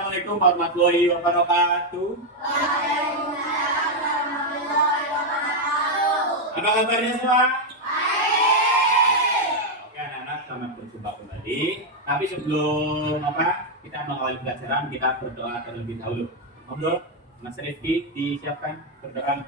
Assalamualaikum warahmatullahi wabarakatuh. Apa kabarnya semua? Oke anak-anak, selamat berjumpa kembali. Tapi sebelum kita mengawali pelajaran, kita berdoa terlebih dahulu. Monggo, Mas Rifki disiapkan berdoa.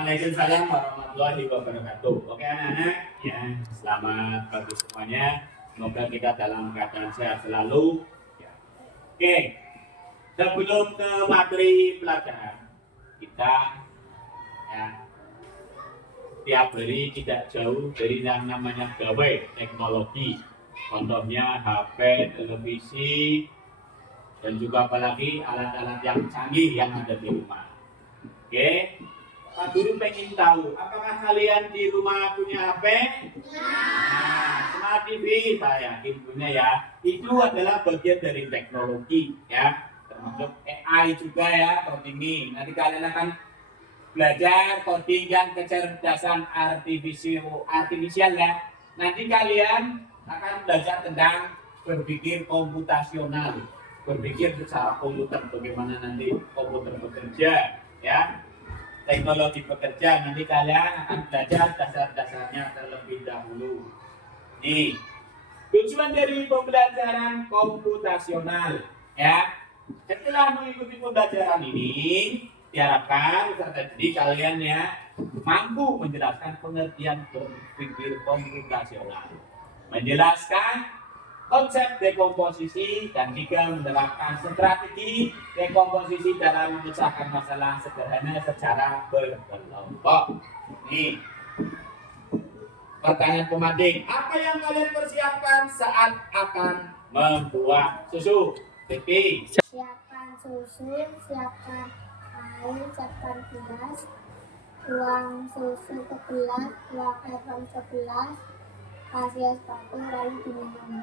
Waalaikumsalam warahmatullahi wabarakatuh. Oke anak-anak, ya selamat pagi semuanya. Semoga kita dalam keadaan sehat selalu. Ya. Oke, sebelum ke materi pelajaran kita, ya tiap hari tidak jauh dari yang namanya gawai teknologi. Contohnya HP, televisi, dan juga apalagi alat-alat yang canggih yang ada di rumah. Oke. Pak Guru pengen tahu, apakah kalian di rumah punya HP? Nah, Smart TV saya yakin punya ya. Itu adalah bagian dari teknologi ya, termasuk AI juga ya, coding. Nanti kalian akan belajar coding dan kecerdasan artifisial ya. Nanti kalian akan belajar tentang berpikir komputasional, berpikir secara komputer, bagaimana nanti komputer bekerja ya. Teknologi bekerja, nanti kalian akan belajar dasar-dasarnya terlebih dahulu. Nih, tujuan dari pembelajaran komputasional ya. Setelah mengikuti pembelajaran ini, diharapkan tadi kalian ya mampu menjelaskan pengertian berpikir komputasional, menjelaskan konsep dekomposisi, dan juga menerapkan strategi dekomposisi dalam memecahkan masalah sederhana secara berkelompok. Nih, pertanyaan pemantik, apa yang kalian persiapkan saat akan membuat susu? Vicky. Siapkan susu, siapkan air, siapkan gelas, tuang susu ke gelas, tuang air ke gelas, kasih es batu lalu diminum.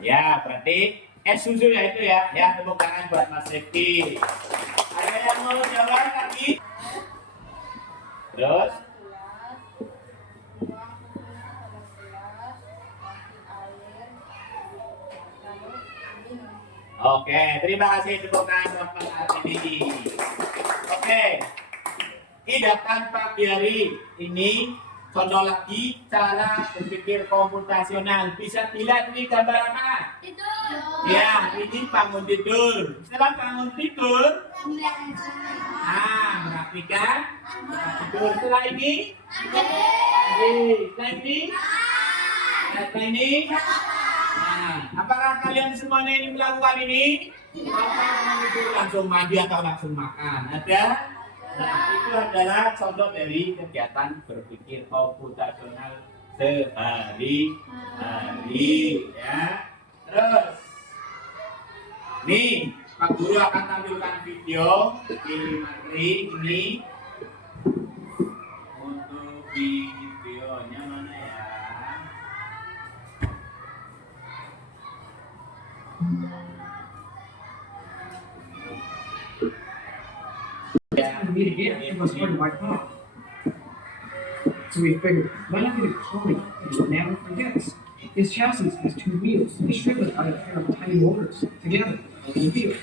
Ya, berarti susu ya itu ya. Ya, tepuk tangan buat Mas Rifki. Ada yang mau jawab lagi? Terus? Oke, terima kasih tepuk tangan buat Mas Artini. Oke, tidak tanpa pagi ini. Contoh lagi cara berpikir komputasional. Bisa dilihat ini gambar apa? Tidur. Ya, ini bangun tidur. Setelah bangun tidur, merapikan tidur. Setelah ini, setelah ini. Nah, apakah kalian semuanya ini melakukan ini? Langsung mandi atau langsung makan? Ada? Nah, itu adalah contoh dari kegiatan berpikir komputasional sehari-hari ya. Terus nih, Pak Guru akan tampilkan video di materi ini. Untuk videonya mana ya? Meet again, it was hard to wipe off. So we figured, why not get a collie that never forgets? His chassis has two wheels, driven by a pair of tiny motors together on the wheels.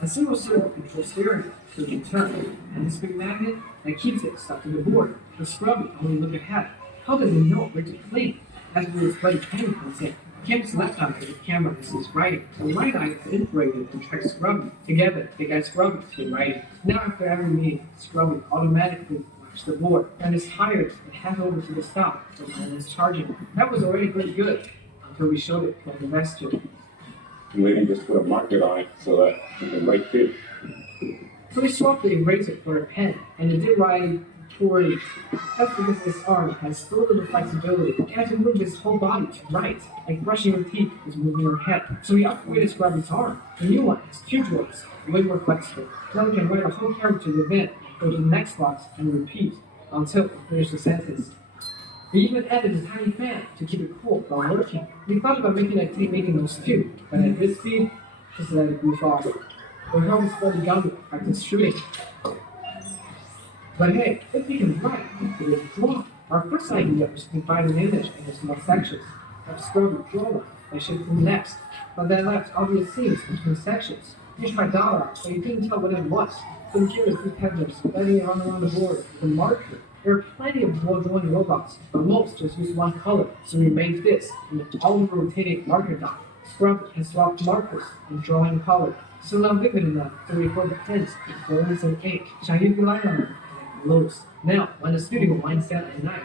A single servo controls steering, so it can turn, and this big magnet that keeps it stuck to the board. The scrubby only look ahead. How does it know where to clean? That's where his buddy Kenny comes in. Kim's left eye is the camera is his writing. The right eye is integrated and tracks Scrubby. Together, they guide Scrubby to writing. Now after every meeting, Scrubby automatically watches the board and is tired and heads over to the stop so no one's charging. That was already pretty good until we showed it to the rest of And maybe just put a marker on it so that you can write too. So we swapped the eraser for a pen, and it did write poorly. That's because this arm has so little flexibility. It has to move his whole body to write, like brushing your teeth is moving your head. So we upgraded Scrubby's arm. The new one is huge ones, way more flexible. Now we can write a whole character within, go to the next box, and repeat until we finish the sentence. We even added a tiny fan to keep it cool while working. We thought about making a tape making those too, but at this speed, just let it goof off. We always study gun practice shooting. But hey, if we can write, it is draw. Our first idea was to divide an image into small sections. Have Scrubby draw one and shift to the next, but that left obvious seams between sections. We tried dot art, but you couldn't tell what it was. So we curious these pictures, letting it run around the board with a marker. There are plenty of wall drawing robots, but most just use one color, so we made this in an all-rotating marker dot. Scrub can swap markers and draw in color. So not vivid enough to record the pens, colors, and ink. Shiny light on them, and it glows. Now, when the studio winds down at night,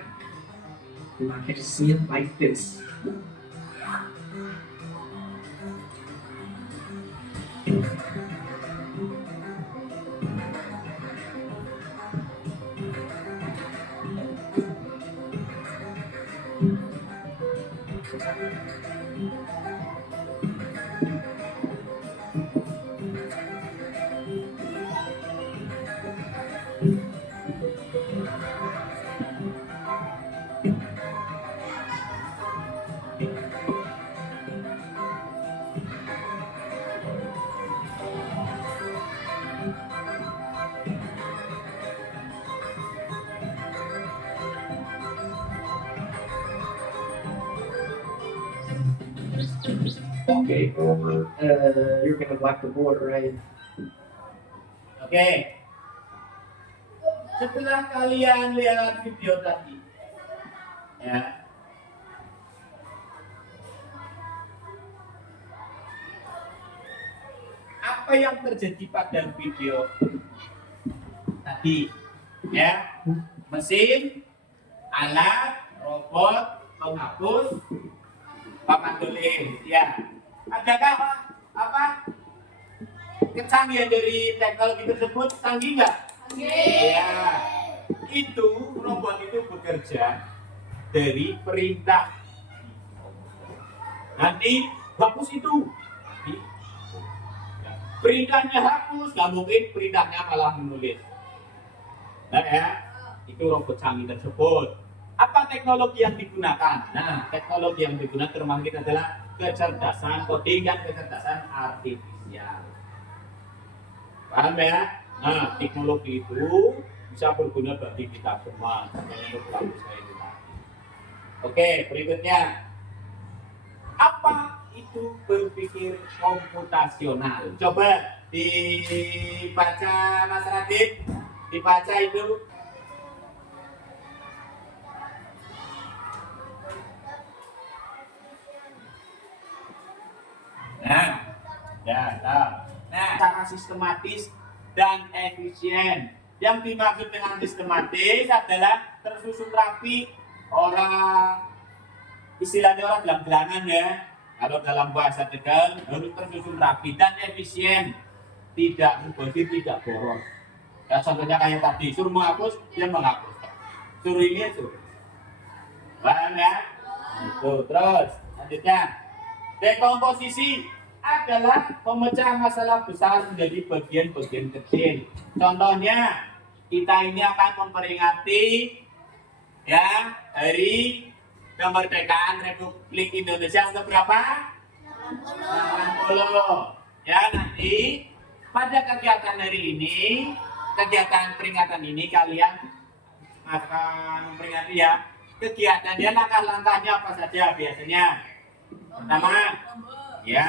you might get to see it like this. Oke. You're gonna black the board, right? Oke. Setelah kalian lihat video tadi, ya, apa yang terjadi pada video tadi? Ya, mesin, alat, robot, penghapus, papan tulis. Ya, adakah apa kecanggihan dari teknologi tersebut? Canggih nggak? Iya, itu robot itu bekerja dari perintah. Nanti hapus itu. Perintahnya hapus, nggak mungkin perintahnya malah menulis. Nah ya, itu robot canggih tersebut. Apa teknologi yang digunakan? Nah, teknologi yang digunakan termasuk adalah kecerdasan coding dan kecerdasan artifisial. Paham ya? Nah, teknologi itu bisa berguna bagi kita semua. Oke, berikutnya. Apa itu berpikir komputasional? Coba dibaca Mas Radit, dibaca itu. Nah, cara sistematis dan efisien. Yang dimaksud dengan sistematis adalah tersusun rapi, istilahnya orang gelang-gelangan ya. Kalau dalam bahasa Tegal harus tersusun rapi dan efisien, tidak mubazir, tidak boros. Ya, contohnya kayak tadi, suruh menghapus, dia menghapus. Suruh ini, suruh. Paham ya? Itu terus, lanjutnya. Dekomposisi adalah memecah masalah besar menjadi bagian-bagian kecil. Contohnya, kita ini akan memperingati ya hari kemerdekaan Republik Indonesia untuk berapa? 80. Ya, nanti pada kegiatan hari ini, kegiatan peringatan ini kalian akan memperingati ya. Kegiatannya langkah-langkahnya apa saja biasanya? Pertama, ya,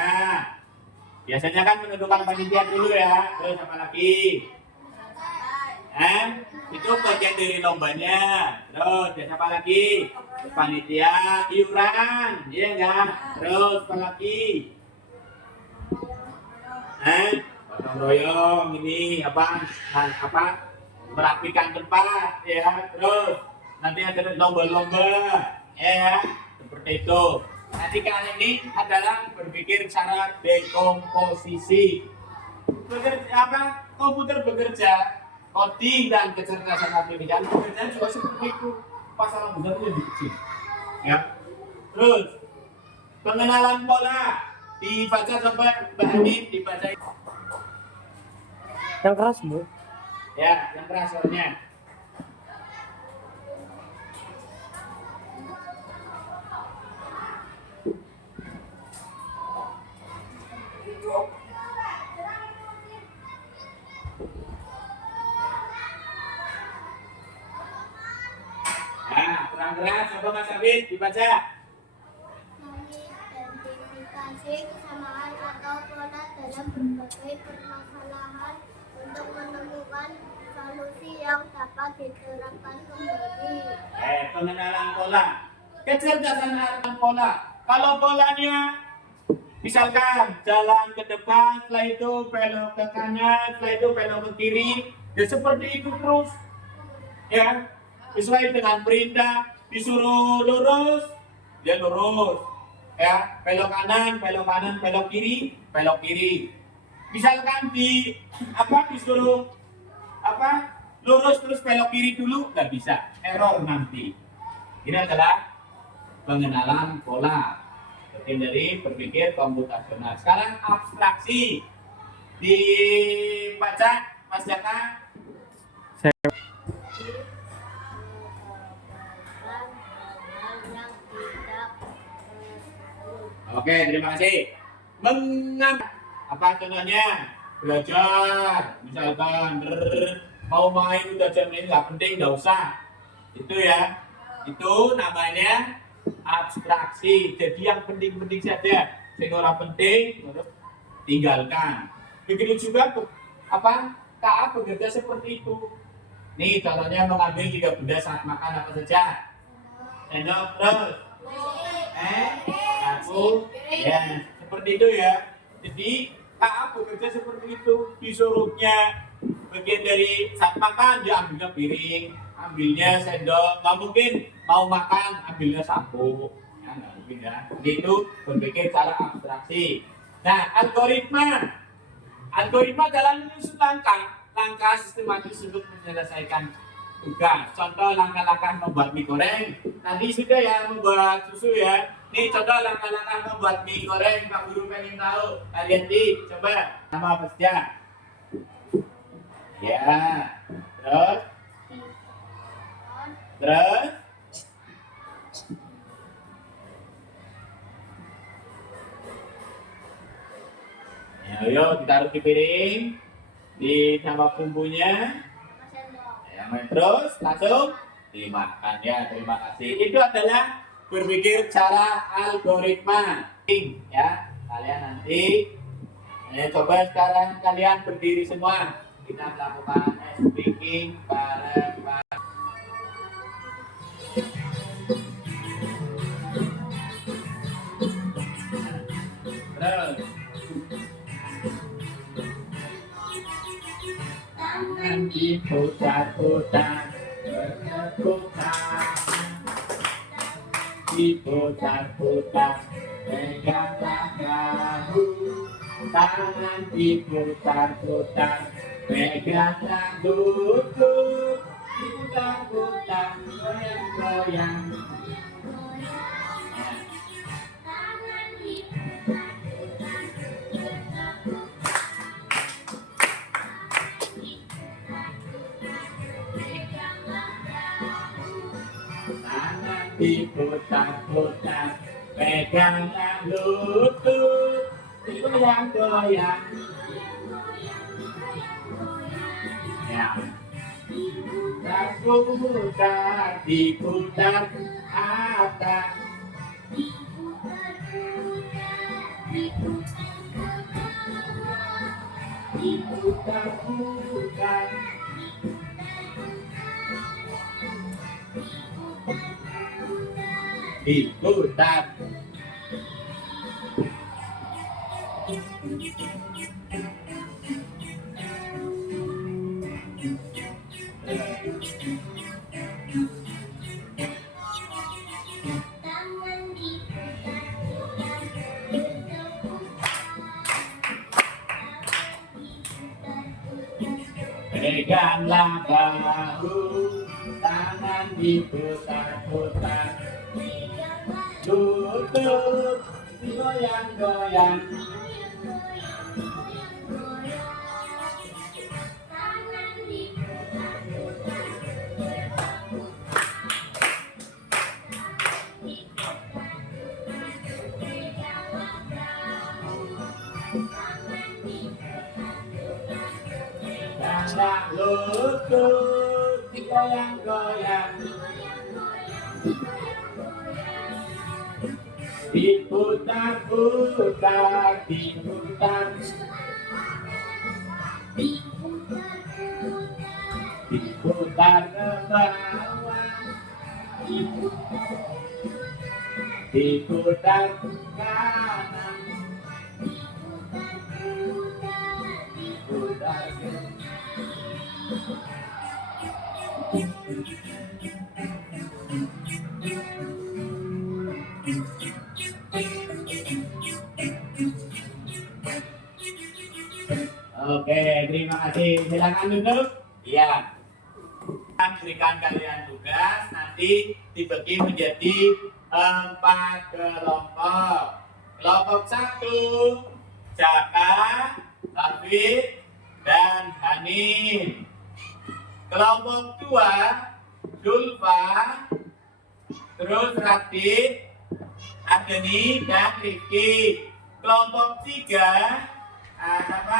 biasanya kan menentukan panitia dulu ya. Terus apa lagi? Itu bagian dari lombanya. Terus apa lagi? Panitia, iuran, iya enggak? Terus apa lagi? Gotong royong ini apa? Merapikan tempat ya. Terus nanti ada lomba-lomba ya, seperti itu. Nanti kali ini adalah berpikir cara dekomposisi. Komputer bekerja, coding dan kecerdasan artifisial bekerja juga seperti itu. Pasal besar itu lebih kecil. Ya. Terus pengenalan pola dibaca coba Mbak Anin dibaca. Yang keras, Bu. Ya, yang keras suaranya. Nah, kurang keras, coba Mas Afid dibaca. Mengidentifikasi kesamaan atau pola dalam berbagai permasalahan untuk menemukan solusi yang dapat diterapkan kembali. Pengenalan pola. Kecerdasan arti pola. Kalau polanya misalkan jalan ke depan, setelah itu belok ke kanan, setelah itu belok ke kiri, ya seperti itu terus. Ya, sesuai dengan perintah, disuruh lurus, dia lurus. Ya, belok kanan, belok kiri, belok kiri. Misalkan disuruh lurus terus belok kiri dulu, nggak bisa, error nanti. Ini adalah pengenalan pola. Bagian dari berpikir komputasional. Sekarang abstraksi dibaca Mas Jaka. Oke, terima kasih. Apa contohnya? Belajar, misalkan mau main udah jam ini nggak penting, nggak usah. Itu ya, itu namanya abstraksi. Jadi yang penting-penting saja, yang orang penting tinggalkan. Begitu juga KA bekerja seperti itu. Nih contohnya mengambil 3 benda saat makan apa saja. Sendok terus. Aku ya seperti itu ya. Jadi KA bekerja seperti itu. Disuruhnya bagian dari saat makan dia ambilnya piring, ambilnya sendok. Nggak mungkin mau makan ambilnya sapu. Ya nggak mungkin ya. Itu berpikir cara abstraksi. Nah algoritma dalam menyusun langkah sistematis untuk menyelesaikan tugas. Contoh langkah-langkah membuat mie goreng. Tadi sudah ya membuat susu ya. Nih contoh langkah-langkah membuat mie goreng. Pak Guru pengen tahu. Kalian coba nama apa saja? Ya. Terus. Ya, yuk ditaruh di piring. Ditambah bumbunya. Ya, terus langsung dimakan ya. Terima kasih. Itu adalah berpikir cara algoritma. Ya, kalian nanti coba sekarang kalian berdiri semua. Kita melakukan speaking bareng-bareng. Terus. Tangan diputar-putar, berputar, diputar-putar, peganglah bahu. Tangan diputar-putar, peganglah lutut, diputar-putar, goyang-goyang. Diputar-putar, peganglah lutut, goyang-goyang. Ya. Diputar, diputar atas. Diputar-putar. Diputar. Peganglah bahu, tangan diputar-putar, lutut digoyang-goyang. Tangan lutut digoyang-goyang, diputar-putar, diputar, diputar ke bawah, diputar ke kanan, diputar ke Oke, terima kasih. Silakan duduk. Ya. Berikan kalian tugas nanti dibagi menjadi 4 kelompok. Kelompok 1, Jaka, Hafid, dan Hanin. Kelompok 2, Zulfa, terus Radit, Agni, dan Rifki. Kelompok 3,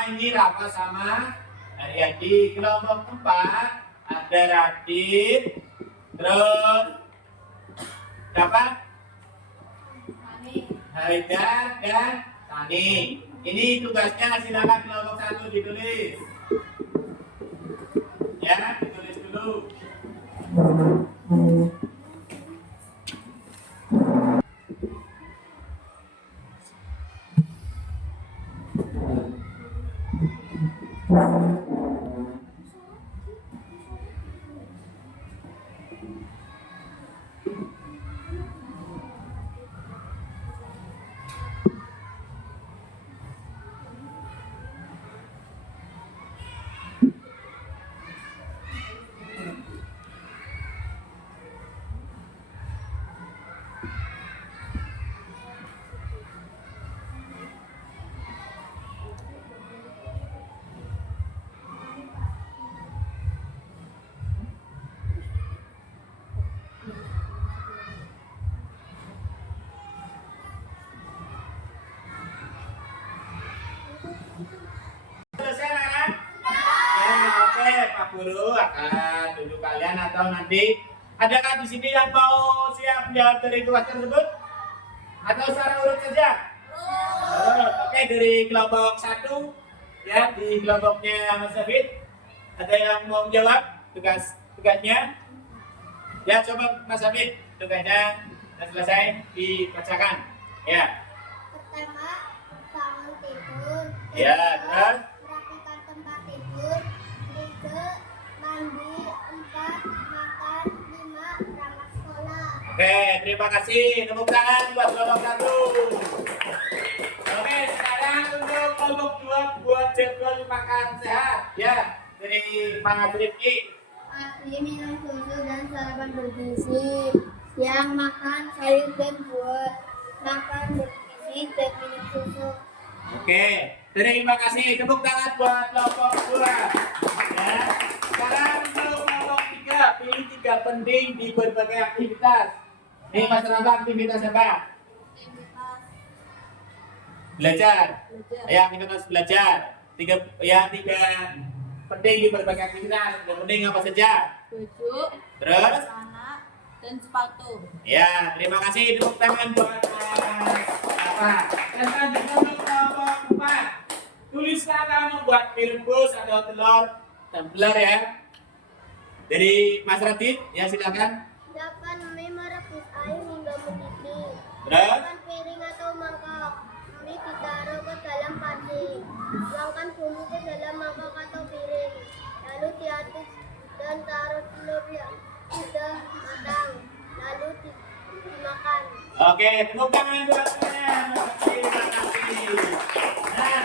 ini Rafa sama Haryadi. Kelompok 4 ada Radit, terus siapa? Haidar dan Tani. Ini tugasnya, silakan kelompok 1 ditulis. Ya, ditulis dulu. Selesai kan? Ya, oke, Pak Guru akan tunjuk kalian atau nanti adakah di sini yang mau siap menjawab dari tugas tersebut? Atau secara urut saja? Oke, dari kelompok 1 ya, di kelompoknya Mas Hafid ada yang mau menjawab tugasnya? Ya, coba Mas Hafid tugasnya sudah selesai dibacakan. Ya. Pertama, bangun tidur. Ya, terus? Merapikan tempat tidur. 3, mandi. 4, makan. 5, berangkat sekolah. Oke, terima kasih. Tepuk tangan buat kelompok 1. Oke, sekarang untuk kelompok 2 buat jadwal makan sehat. Ya, dari Mas Rifki. Pagi minum susu dan sarapan bergizi. Siang makan sayur dan buah. Makan bergizi dan minum susu. Oke, terima kasih. Tepuk tangan buat kelompok 2. Ya, sekarang untuk kelompok 3, pilih 3 penting di berbagai aktivitas. Nih Mas Rafa, aktivitas apa? Belajar. Ya, aktivitas belajar. 3 penting di berbagai aktivitas. Yang penting apa saja? Baju, Terus? celana, dan sepatu. Ya, terima kasih. Tepuk tangan buat apa? Dan selanjutnya untuk kelompok 4, tuliskan membuat mie rebus atau telur tumbler ya. Dari Mas Radit, ya silakan. 8, mie merebus air hingga mendidih. Terus? 8, piring atau mangkok. Mie ditaruh ke dalam panci. Tuangkan bumbu ke dalam mangkok atau piring. Lalu diaduk dan taruh telur yang sudah matang. Lalu dimakan. Oke, tepuk tangan buat semuanya. Terima kasih. Nah,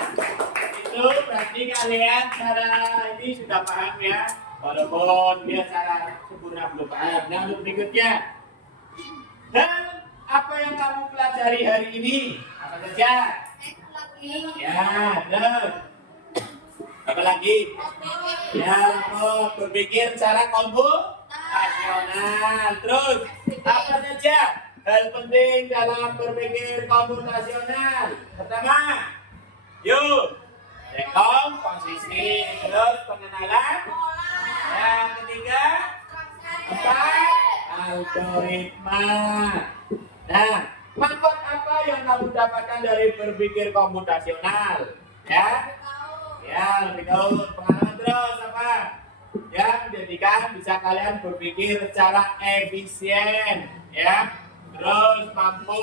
itu Betul, berarti kalian cara ini sudah paham ya. Walaupun dia cara sempurna belum paham. Nah, untuk berikutnya. Dan apa yang kamu pelajari hari ini? Apa saja? Ya, terus. Apa lagi? Ya, berpikir secara komputasional. Terus, apa saja hal penting dalam berpikir komputasional? Pertama, yuk, posisi, terus pengenalan. Yang ketiga, algoritma. Nah, manfaat apa yang kamu dapatkan dari berpikir komputasional? Ya, lebih tahu pengalaman terus apa? Ya, menjadikan bisa kalian berpikir secara efisien, ya. Terus mampu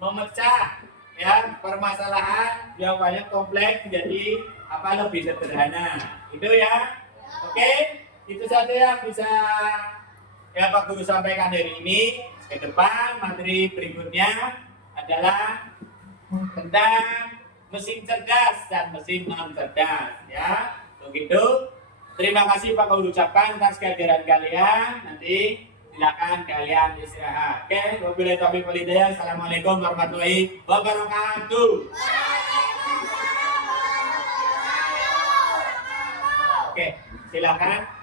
memecah ya permasalahan yang banyak kompleks menjadi lebih sederhana. Itu ya. Oke, itu saja yang bisa Pak Guru sampaikan hari ini. Ke depan materi berikutnya adalah tentang mesin cerdas dan mesin non cerdas ya. Begitu. Terima kasih Pak Guru ucapkan atas kehadiran kalian. Nanti silakan kalian istirahat. Oke, wabillahi taufiq wal hidayah. Assalamualaikum warahmatullahi wabarakatuh. Oke, silakan.